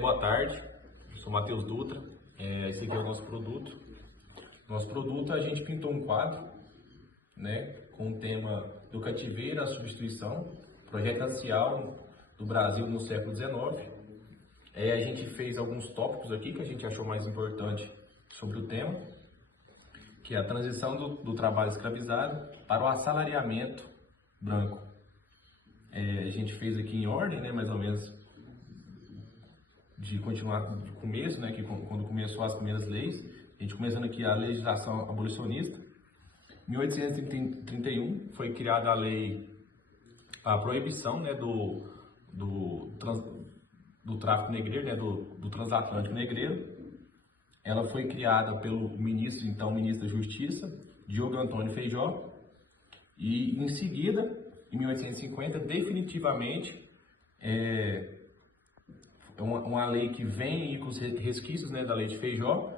Boa tarde, eu sou Matheus Dutra, esse aqui é o nosso produto. Nosso produto, a gente pintou um quadro, né, com o tema do cativeiro à substituição, projeto racial do Brasil no século XIX. A gente fez alguns tópicos aqui que a gente achou mais importante sobre o tema, que é a transição do trabalho escravizado para o assalariamento branco. A gente fez aqui em ordem, né, mais ou menos, de continuar do começo, né, que quando começou as primeiras leis, a gente começando aqui a legislação abolicionista. Em 1831 foi criada a proibição, né, do tráfico negreiro, né, do transatlântico negreiro. Ela foi criada pelo então ministro da Justiça, Diogo Antônio Feijó, e em seguida, em 1850, definitivamente, uma lei que vem aí com os resquícios, né, da lei de Feijó,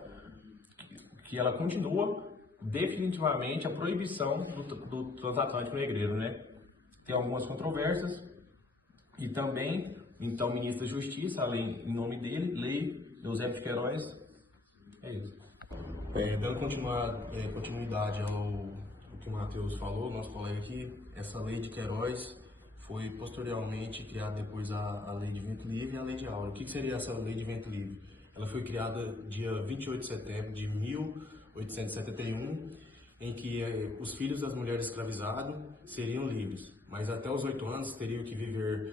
que ela continua definitivamente a proibição do transatlântico negreiro, né? Tem algumas controvérsias e também, então, o ministro da Justiça, a lei em nome dele, Lei Eusébio de Queiroz, é isso. Dando continuidade ao que o Matheus falou, nosso colega aqui, essa lei de Queiroz foi posteriormente criada depois a lei de Vento Livre e a lei de Áurea. O que seria essa lei de Vento Livre? Ela foi criada dia 28 de setembro de 1871, em que os filhos das mulheres escravizadas seriam livres, mas até os 8 anos teriam que viver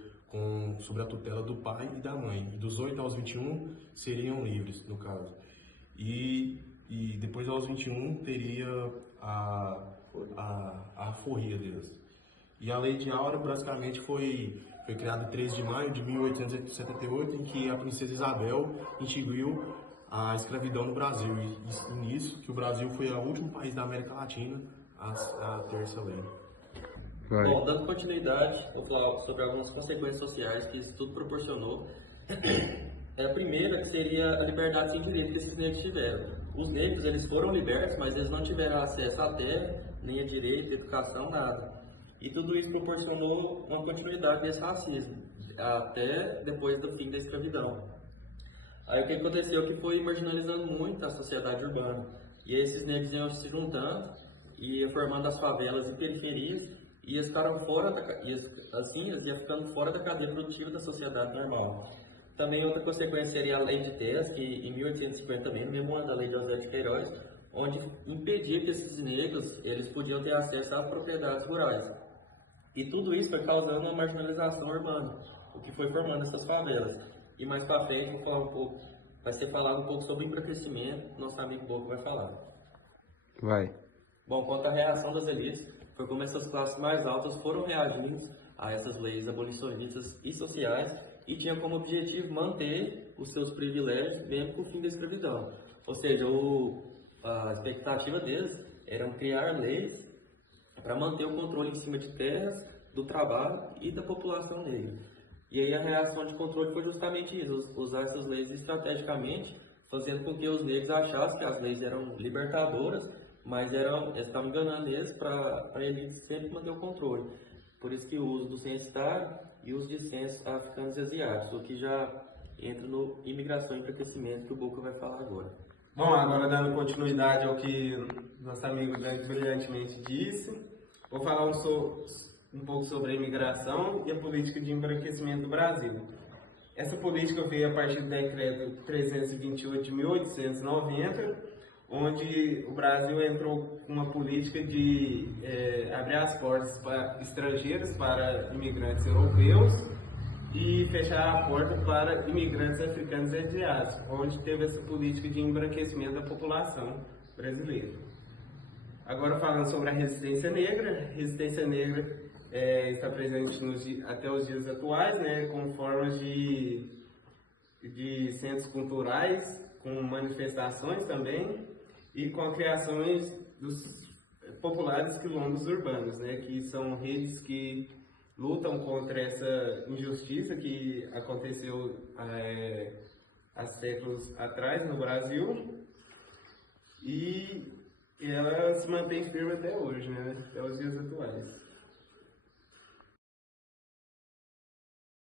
sob a tutela do pai e da mãe. E dos 8 aos 21 seriam livres, no caso. E depois aos 21 teria a alforria deles. E a Lei de Áurea basicamente foi criada em 13 de maio de 1878, em que a princesa Isabel instituiu a escravidão no Brasil. E nisso que o Brasil foi o último país da América Latina a ter essa lei. Bom, dando continuidade, vou falar sobre algumas consequências sociais que isso tudo proporcionou. A primeira que seria a liberdade sem direito que esses negros tiveram. Os negros, eles foram libertos, mas eles não tiveram acesso à terra, nem a direito, educação, nada. E tudo isso proporcionou uma continuidade desse racismo, até depois do fim da escravidão. Aí o que aconteceu que foi marginalizando muito a sociedade urbana. E aí esses negros iam se juntando, e formando as favelas e periferias, e eles ficaram fora eles iam ficando fora da cadeia produtiva da sociedade normal. Também outra consequência seria a lei de terras, que em 1850 também, no mesmo ano da lei de Eusébio de Queiroz, onde impedia que esses negros eles podiam ter acesso a propriedades rurais. E tudo isso foi causando uma marginalização urbana, o que foi formando essas favelas. E mais para frente vai ser falado um pouco sobre o embranquecimento, nosso amigo Boca vai falar. Vai. Bom, quanto à reação das elites, foi como essas classes mais altas foram reagindo a essas leis abolicionistas e sociais e tinham como objetivo manter os seus privilégios mesmo com o fim da escravidão. Ou seja, a expectativa deles era criar leis para manter o controle em cima de terras, do trabalho e da população negra. E aí a reação de controle foi justamente isso, usar essas leis estrategicamente, fazendo com que os negros achassem que as leis eram libertadoras, mas eles estavam enganando eles para a elite sempre manter o controle. Por isso que o uso do censitário e o uso de censos africanos e asiáticos, o que já entra no imigração e embranquecimento, que o Boca vai falar agora. Bom, agora dando continuidade ao que nosso amigo brilhantemente disse, vou falar um pouco sobre a imigração e a política de embranquecimento do Brasil. Essa política veio a partir do decreto 328 de 1890, onde o Brasil entrou com uma política de abrir as portas para estrangeiros, para imigrantes europeus, e fechar a porta para imigrantes africanos e asiáticos, onde teve essa política de embranquecimento da população brasileira. Agora falando sobre a resistência negra está presente até os dias atuais, né, com formas de centros culturais, com manifestações também, e com a criação dos populares quilombos urbanos, né, que são redes que lutam contra essa injustiça que aconteceu há séculos atrás no Brasil, e ela se mantém firme até hoje, né, até os dias atuais.